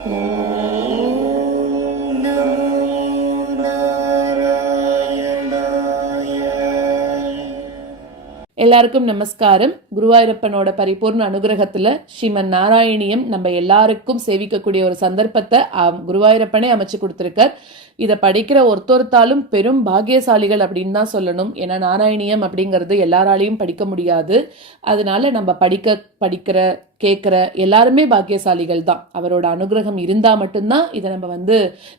எல்லாருக்கும் நமஸ்காரம். குருவாயூரப்பனோட பரிபூர்ண அனுகிரகத்துல ஸ்ரீமன் நாராயணியம் நம்ம எல்லாருக்கும் சேவிக்கக்கூடிய ஒரு சந்தர்ப்பத்தை குருவாயூரப்பனே அமைச்சு கொடுத்திருக்கார். இதை படிக்கிற ஒருத்தொருத்தாலும் பெரும் பாக்கியசாலிகள் அப்படின்னு தான் சொல்லணும். ஏன்னா நாராயணியம் அப்படிங்கிறது எல்லாராலையும் படிக்க முடியாது. அதனால நம்ம படிக்கிற கேட்குற எல்லாருமே பாக்கியசாலிகள் தான். அவரோட அனுகிரகம் இருந்தால் மட்டும்தான் இதை நம்ம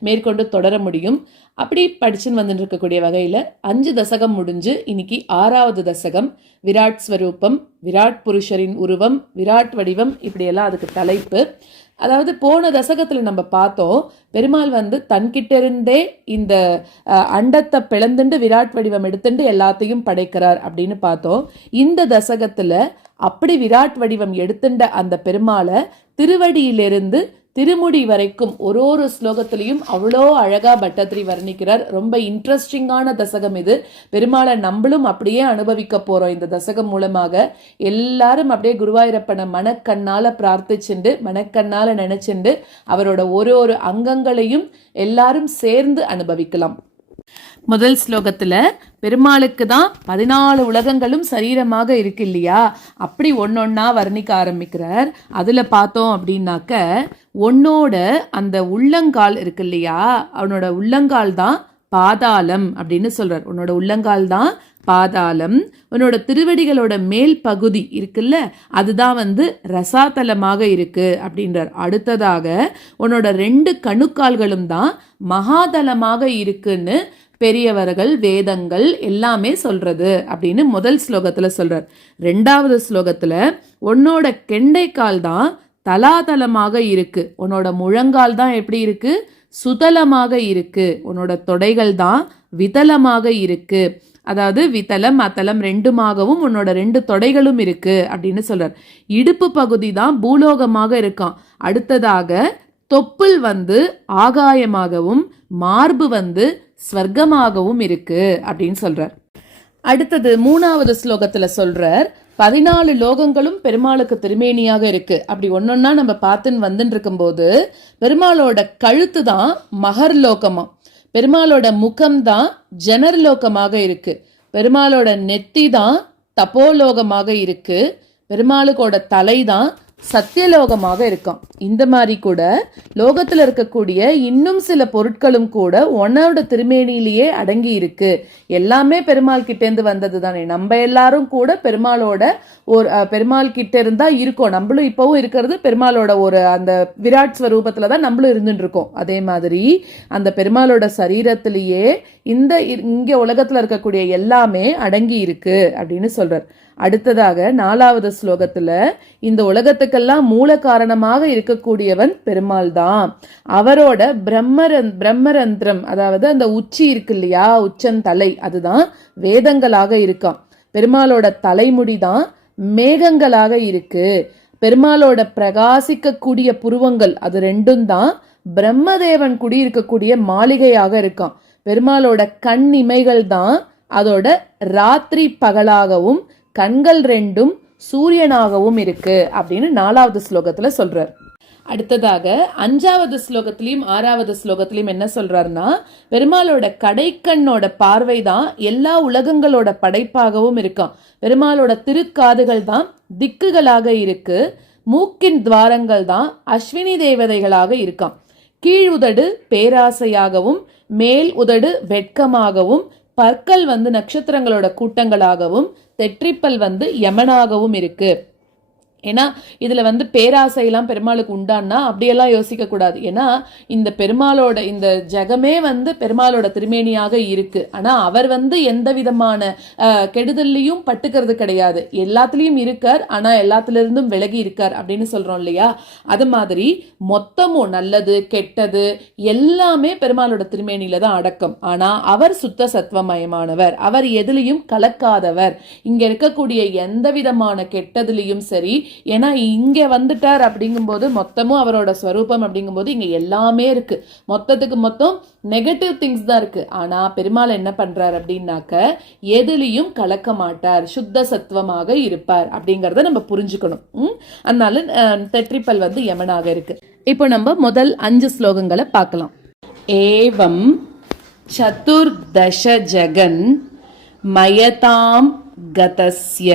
மேற்கொண்டு தொடர முடியும். அப்படி படிச்சுன்னு வந்துட்டு இருக்கக்கூடிய வகையில் 5 தசகம் முடிஞ்சு இன்னைக்கு 6வது தசகம் விராட் ஸ்வரூபம், விராட் புருஷரின் உருவம், விராட் வடிவம், இப்படியெல்லாம் அதுக்கு தலைப்பு. அதாவது போன தசகத்தில் நம்ம பார்த்தோம், பெருமாள் தன்கிட்ட இருந்தே இந்த அண்டத்தை பிளந்துண்டு விராட் வடிவம் எடுத்துட்டு எல்லாத்தையும் படைக்கிறார் அப்படின்னு பார்த்தோம். இந்த தசகத்துல அப்படி விராட் வடிவம் எடுத்துட்ட அந்த பெருமாளை திருவடியிலிருந்து திருமுடி வரைக்கும் ஒரு ஸ்லோகத்திலையும் அவ்வளோ அழகா பட்டத்திரி வர்ணிக்கிறார். ரொம்ப இன்ட்ரெஸ்டிங்கான தசகம் இது. பெருமாளை நம்மளும் அப்படியே அனுபவிக்க போறோம். இந்த தசகம் மூலமாக எல்லாரும் அப்படியே குருவாயூரப்பனை மனக்கண்ணால பிரார்த்திச்சுண்டு மனக்கண்ணால நினைச்சுண்டு அவரோட ஒரு அங்கங்களையும் எல்லாரும் சேர்ந்து அனுபவிக்கலாம். முதல் ஸ்லோகத்துல பெருமாளுக்கு தான் 14 உலகங்களும் சரீரமாக இருக்கு இல்லையா, அப்படி ஒன்னொன்னா வர்ணிக்க ஆரம்பிக்கிறார். அதுல பார்த்தோம் அப்படின்னாக்க உன்னோட அந்த உள்ளங்கால் இருக்கு இல்லையா, அவனோட உள்ளங்கால் தான் பாதாளம் அப்படின்னு சொல்றார். உன்னோட உள்ளங்கால் தான் பாதாளம். உன்னோட திருவடிகளோட மேல் பகுதி இருக்குல்ல, அதுதான் ரசாதலமாக இருக்கு அப்படின்றார். அடுத்ததாக உன்னோட 2 கணுக்கால்களும் தான் மகாதலமாக இருக்குன்னு பெரியவர்கள் வேதங்கள் எல்லாமே சொல்றது அப்படின்னு முதல் ஸ்லோகத்துல சொல்றார். 2வது ஸ்லோகத்துல உன்னோட கெண்டைக்கால் தான் தலாதலமாக இருக்கு, உன்னோட முழங்கால் தான் எப்படி இருக்கு, சுதலமாக இருக்கு, உன்னோட தொடைகள் தான் விதலமாக இருக்கு. அதாவது விதலம் அத்தலம் 2மாகவும் உன்னோட 2 தொடைகளும் இருக்கு அப்படின்னு சொல்றார். இடுப்பு பகுதி தான் பூலோகமாக இருக்கான். அடுத்ததாக தொப்புள் ஆகாயமாகவும் மார்பு ஸ்வர்க்கமாகவும் இருக்கு அப்படின்னு சொல்றார். அடுத்தது 3வது ஸ்லோகத்துல சொல்றார், 14 லோகங்களும் பெருமாளுக்கு திருமேனியாக இருக்கு. அப்படி ஒன்னொன்னா நம்ம பார்த்துன்னு வந்துட்டு இருக்கும்போது பெருமாளோட கழுத்து தான் மகர் லோகமா, பெருமாளோட முகம் தான் ஜனர் லோகமாக இருக்கு, பெருமாளோட நெத்தி தான் தபோலோகமாக இருக்கு, பெருமாளுக்கோட தலை தான் சத்தியலோகமாக இருக்கும். இந்த மாதிரி கூட லோகத்துல இருக்கக்கூடிய இன்னும் சில பொருட்களும் கூட உன்னோட திருமேனிலேயே அடங்கி இருக்கு. எல்லாமே பெருமாள் கிட்டேருந்து வந்தது தானே. நம்ம எல்லாரும் கூட பெருமாள் கிட்ட இருந்தா இருக்கோம். நம்மளும் இப்பவும் இருக்கிறது பெருமாளோட அந்த விராட் ஸ்வரூபத்துலதான் நம்மளும் இருந்துட்டு இருக்கோம். அதே மாதிரி அந்த பெருமாளோட சரீரத்திலேயே இங்க உலகத்துல இருக்கக்கூடிய எல்லாமே அடங்கி இருக்கு அப்படின்னு சொல்றார். அடுத்ததாக 4வது ஸ்லோகத்துல இந்த உலகத்துக்கெல்லாம் மூல காரணமாக இருக்கக்கூடியவன் பெருமாள் தான். அவரோட பிரம்மரந்திரம், அதாவது அந்த உச்சி இருக்கு இல்லையா, உச்சந்தலை, அதுதான் வேதங்களாக இருக்கான். பெருமாளோட தலைமுடி தான் மேகங்களாக இருக்கு. பெருமாளோட பிரகாசிக்கக்கூடிய புருவங்கள் அது 2ம் தான் பிரம்மதேவன் குடியிருக்கக்கூடிய மாளிகையாக இருக்கான். பெருமாளோட கண் இமைகள் தான் அதோட ராத்திரி பகலாகவும் கண்கள் 2ம் சூரியனாகவும் இருக்கு அப்படின்னு 4வது ஸ்லோகத்துல சொல்றார். அடுத்ததாக 5வது ஸ்லோகத்திலையும் 6வது ஸ்லோகத்திலையும் என்ன சொல்றாருன்னா, பெருமாளோட கடைக்கண்ணோட பார்வை தான் எல்லா உலகங்களோட படைப்பாகவும் இருக்கான். பெருமாளோட திருக்காதுகள் தான் திக்குகளாக இருக்கு, மூக்கின் துவாரங்கள் தான் அஸ்வினி தேவதைகளாக இருக்கான். கீழ் உதடு பேராசையாகவும் மேல் உதடு வெட்கமாகவும் பற்கள் நட்சத்திரங்களோட கூட்டங்களாகவும் தெற்றிப்பல் யமனாகவும் இருக்கு. ஏன்னா இதுல பேராசையெல்லாம் பெருமாளுக்கு உண்டான்னா அப்படியெல்லாம் யோசிக்க கூடாது. ஏன்னா இந்த பெருமாளோட இந்த ஜெகமே பெருமாளோட திருமேனியாக இருக்கு. ஆனா அவர் எந்த விதமான கெடுதல்லையும் பட்டுக்கிறது கிடையாது. எல்லாத்துலயும் இருக்கார், ஆனா எல்லாத்துல இருந்தும் விலகி இருக்கார் அப்படின்னு சொல்றோம் இல்லையா. அது மாதிரி மொத்தமும் நல்லது கெட்டது எல்லாமே பெருமாளோட திருமேனியில தான் அடக்கம். ஆனா அவர் சுத்த சத்வமயமானவர், அவர் எதுலையும் கலக்காதவர். இங்க இருக்கக்கூடிய எந்த விதமான கெட்டதுலையும் சரி, ஏன்னா இங்க வந்துட்டார் அப்படிங்கும்போது மொத்தமும் அவரோட ஸ்வரூபம் அப்படிங்கும்போது இங்க எல்லாமே இருக்கு. மொத்தத்துக்கு மொத்தம் நெகட்டிவ் திங்ஸ் தான் இருக்கு. ஆனா பெருமாள் என்ன பண்றார் அப்படின்னாக்க எதுலையும் கலக்க மாட்டார், சுத்த சத்துவமாக இருப்பார் அப்படிங்கறத நம்ம புரிஞ்சுக்கணும். அதனால தெற்றிப்பல் யமனாக இருக்கு. இப்போ நம்ம முதல் 5 ஸ்லோகங்களை பார்க்கலாம். ஏவம் சதுர்தச ஜகன் மயதாம் கதஸ்ய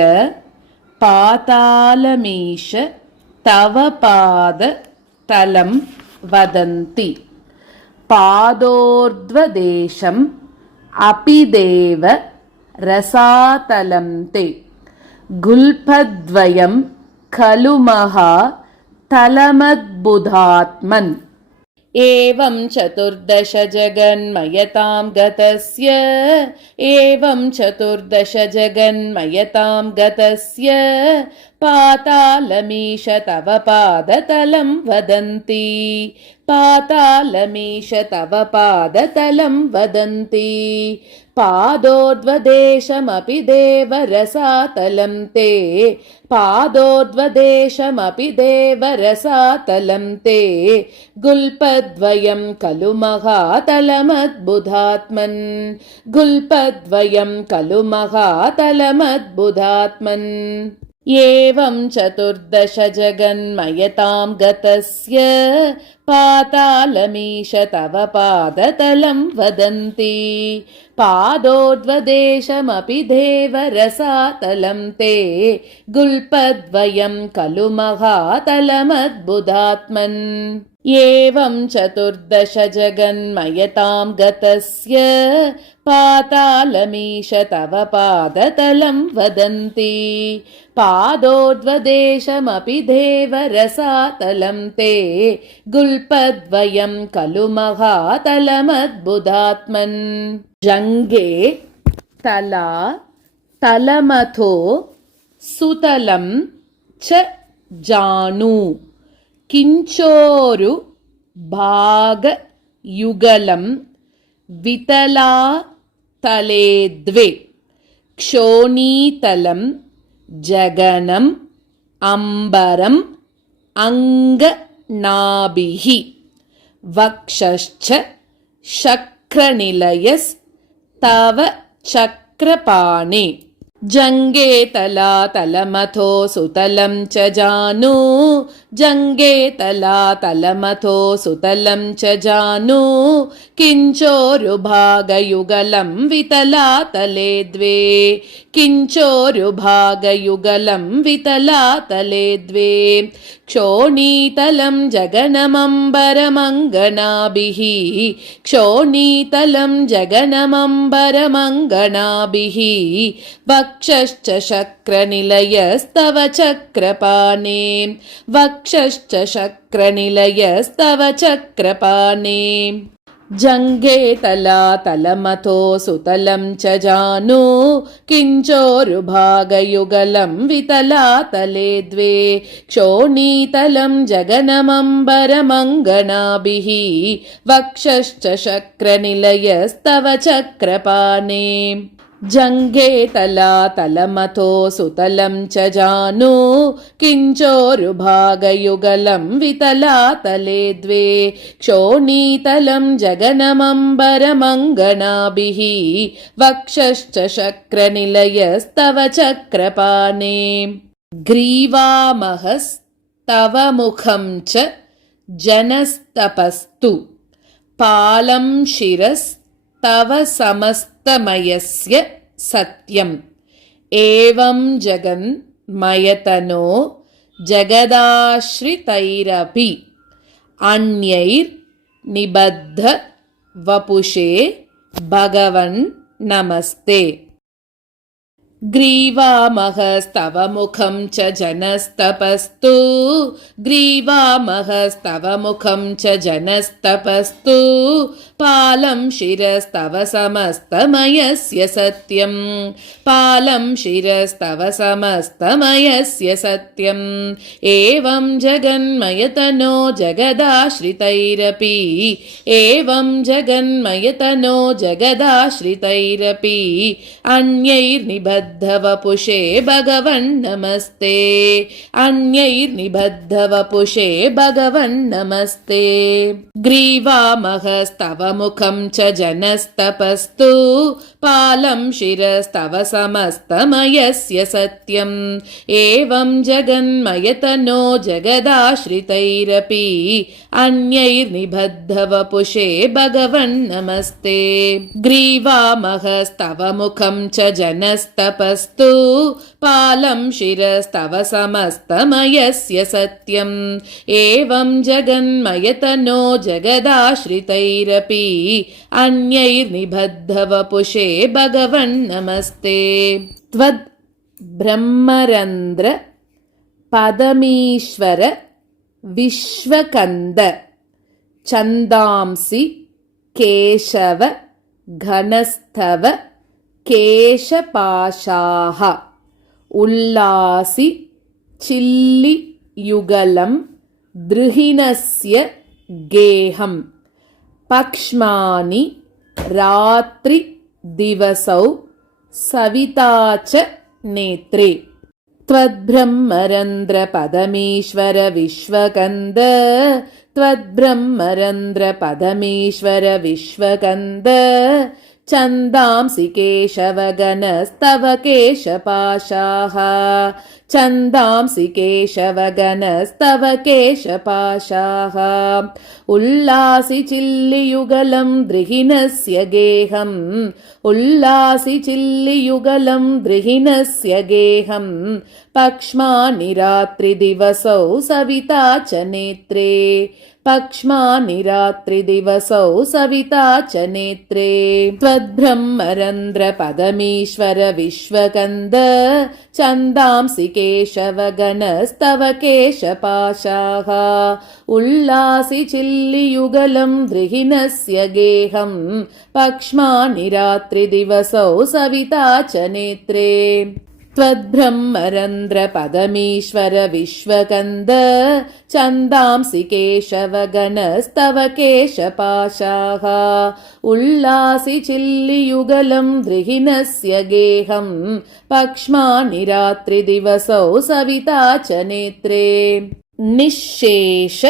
பாதாளமீஷ தவ பாத தலம் வதந்தி பாதோர்த்வதேசம் அபிதேவ ரசாதலம் தே குல்பத்வயம் கலுமஹா தலமத்புதாத்மன். एवं चतुर्दश जगन्मयतां गतस्य एवं चतुर्दश जगन्मयतां गतस्य पातालमीश तव पादतलं वदन्ति पातालमीश तव पादतलं वदन्ति पादोद्वदेशमपि देवरसातलं ते पादोद्वदेशमपि देवरसातलं ते गुल्पद्वयं खलु महातलमद्बुधात्मन् गुल्पद्वयं खलु महातलमद्बुधात्मन्. एवं चतुर्दश जगन्मयतां गतस्य पातालमीश तव पादतलं वदन्ति पादोद्वदेशमपि देवरसातलं ते गुल्पद्वयं खलु महातलमद्बुधात्मन्. एवं चतुर्दश जगन्मयतां गतस्य पातालमीश तव पादतलं वदन्ति पादोद्वदेशमपि देवरसातलं ते गुल्पद्वयं खलु महातलमद्बुधात्मन्. जङ्गे तला तलमथो सुतलं च जानु किञ्चोरु भागयुगलं वितला तले द्वे क्षोणीतलं जगनम् अम्बरम् अङ्गनाभिः वक्षश्च शक्रनिलयस्तव चक्रपाणे. जङ्गे तला तलमथो सुतलं च जानु जङ्गे तला तलमथो सुतलं च जानु किञ्चोरुभागयुगलं वितला तले द्वे किञ्चोरुभागयुगलं वितला तले द्वे क्षोणीतलं जगनमम्बरमङ्गनाभिः क्षोणीतलं जगनमम्बरमङ्गनाभिः वक्षश्च शक्रनिलयस्तव चक्रपाणे वक्षश्च शक्रनिलयस्तव चक्रपाणे. जङ्गे तला तलमथो सुतलं च जानु किञ्चोरुभागयुगलं वितला तले द्वे क्षोणीतलं जगनमम्बरमङ्गनाभिः वक्षश्च शक्रनिलयस्तव चक्रपाणे. जङ्गे तला तलमथो सुतलं च जानु किञ्चोरुभागयुगलं वितला तले द्वे क्षोणीतलं जगनमम्बरमङ्गनाभिः वक्षश्च शक्रनिलयस्तव चक्रपाणे. ग्रीवामहस्तव मुखं च जनस्तपस्तु पालं शिरस्तव समस्तमयस्य सत्यम्. एवं जगन्मयतनो जगदाश्रितैरपि अन्यैर्निबद्ध वपुषे भगवन् नमस्ते. ग्रीवामहस्तव मुखं च जनस्तपस्तु ग्रीवामहस्तव मुखं च जनस्तपस्तु पालं शिरस्तव समस्तमयस्य सत्यम् पालं शिरस्तव समस्तमयस्य सत्यम्. एवं जगन्मयतनो जगदाश्रितैरपि एवं जगन्मयतनो जगदाश्रितैरपि अन्यैर्निबद्ध अन्यैर्निबद्धवपुषे भगवन्नमस्ते अन्यैर्निबद्धवपुषे भगवन्नमस्ते ग्रीवामहस्तव मुखं च जनस्तपस्तु पालं शिरस्तव समस्तमयस्य सत्यम् एवं जगन्मयतनो जगदाश्रितैरपि अन्यैर्निबद्धवपुषे भगवन्नमस्ते ग्रीवामहस्तव मुखं च जनस्तपस्तु पालं शिरस्तव समस्तमयस्य सत्यम् एवं जगन्मयतनो जगदाश्रितैरपि अन्यैर्निबद्धवपुषे भगवन्नमस्ते त्वद् ब्रह्मरन्ध्र पदमीश्वर विश्वकन्द छन्दांसि केशव घनस्तव केशपाशाः उल्लासि चिल्लियुगलं द्रुहिणस्य गेहम् पक्ष्मानि रात्रिदिवसौ सविता च नेत्रे त्वद्ब्रह्मरन्ध्रपदमीश्वर विश्वकन्द त्वद्ब्रह्मरन्ध्रपदमीश्वर विश्वकन्द छन्दांसि केशवगणस्तव केशपाशाः छन्दांसि केशवगणस्तव केशपाशाः उल्लासि चिल्लियुगलं द्रुहिणस्य गेहम् उल्लासि चिल्लियुगलं द्रुहिणस्य गेहम् पक्ष्मानि रात्रिदिवसौ सविता च नेत्रे पक्ष्मानि रात्रिदिवसौ सविता च नेत्रे त्वद्ब्रह्मरन्ध्रपदमीश्वर विश्वकन्द छन्दांसि केशवगणस्तव केशपाशाः उल्लासि चिल्लियुगलं द्रुहिणस्य गेहम् पक्ष्मानि रात्रिदिवसौ सविता च नेत्रे त्वद्ब्रह्मरन्ध्रपदमीश्वर विश्वकन्द छन्दांसि केशवगणस्तव केशपाशाः उल्लासि चिल्लियुगलं द्रुहिणस्य गेहम् पक्ष्मानि रात्रिदिवसौ सविता च नेत्रे निःशेष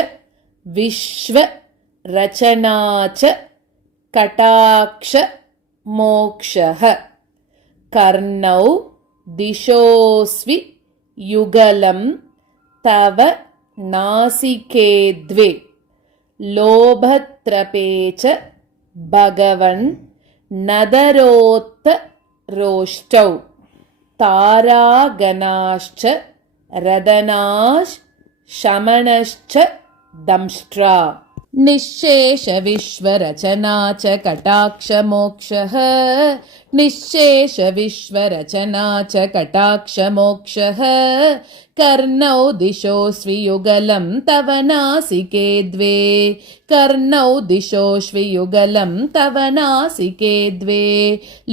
विश्व रचना च कटाक्ष मोक्षः कर्णौ दिशोऽस्वि युगलं तव नासिके द्वे लोभत्रपे च भगवन् नदरोत्तरोष्टौ तारागणाश्च रदनाश् शमनश्च दंष्ट्रा निःशेष विश्वरचना च कटाक्ष मोक्षः निःशेष विश्वरचना च कटाक्ष मोक्षः कर्णौ दिशोऽस्वियुगलं तव नासिके द्वे कर्णौ दिशोऽस्वियुगलं तव नासिके द्वे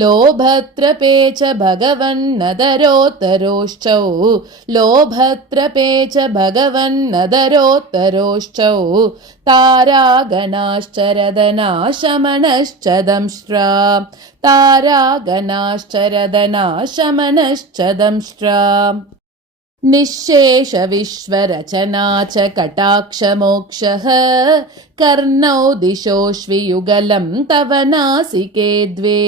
लोभत्रपे च भगवन्नदरोत्तरोश्चौ लोभत्रपे च भगवन्नदरोत्तरोश्चौ तारागणाश्च रदना शमनश्च दंष्ट्रा तारागणाश्च रदना शमनश्च दंष्ट्रा निःशेष विश्वरचना च कटाक्ष मोक्षः कर्णौ दिशोऽस्वियुगलं तव नासिके द्वे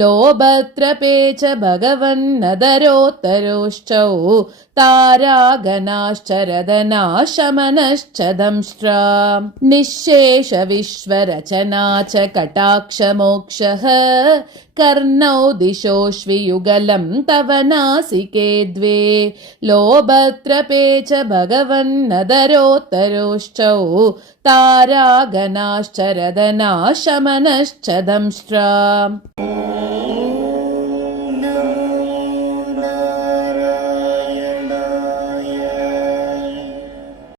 लोभत्रपे च भगवन्नदरोत्तरोश्चौ तारागणाश्च रदना शमनश्च दंष्ट्रा निःशेष विश्वरचना च कटाक्ष मोक्षः कर्णौ दिशोऽस्वियुगलं तव नासिके द्वे लोभत्रपे च भगवन्नदरोत्तरोश्चौ तारागणाश्च रदना शमनश्च दंष्ट्रा